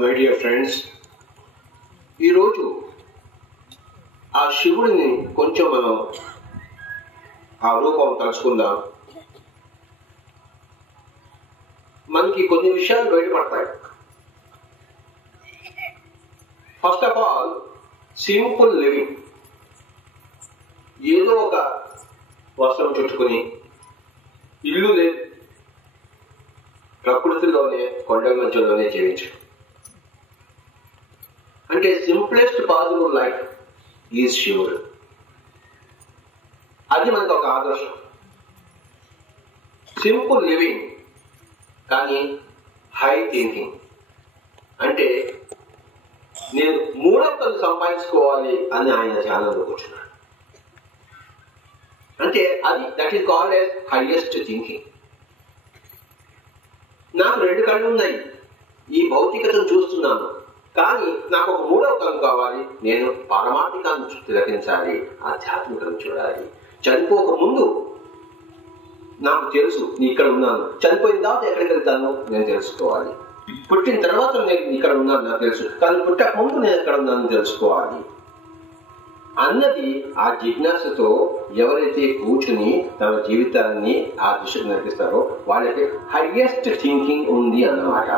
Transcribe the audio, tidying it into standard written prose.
My dear friends, ఈరోజు ఆ శివుడిని కొంచెం మనం ఆ రూపం తలుచుకుందాం. మనకి కొన్ని విషయాలు బయటపడతాయి. First of all, simple living. ఏదో ఒక వస్త్రం చుట్టుకుని, ఇల్లు లేదు, ప్రకృతిలోనే కొండల మధ్యలోనే జీవించడం అంటే సింప్లెస్ట్ పాసిబుల్ లైఫ్ ఈజ్ శివుడు. అది మనకు ఒక ఆదర్శం. సింపుల్ లివింగ్ కానీ హై థింకింగ్. అంటే నేను మూడొక్కలు సంపాదించుకోవాలి అని ఆయన ధ్యానంలో కూర్చున్నాడు. అంటే అది that is called as highest thinking. నాకు 2 కళ్ళు ఉన్నాయి, ఈ భౌతికతను చూస్తున్నాను, కానీ నాకు ఒక 3వ కన్ను కావాలి. నేను పారమార్థికాన్ని తిలకించాలి, ఆధ్యాత్మికను చూడాలి. చనిపోక ముందు నాకు తెలుసు నేను ఇక్కడ ఉన్నాను, చనిపోయిన తర్వాత ఎక్కడికి వెళ్తాను నేను తెలుసుకోవాలి. పుట్టిన తర్వాత నేను ఇక్కడ ఉన్నాను నాకు తెలుసు, కానీ పుట్టక ముందు నేను ఎక్కడ ఉన్నాను తెలుసుకోవాలి అన్నది ఆ జిజ్ఞాసతో ఎవరైతే కూర్చుని తమ జీవితాన్ని ఆ దిశకు నడిపిస్తారో వాళ్ళకి హైయెస్ట్ థింకింగ్ ఉంది అన్నమాట.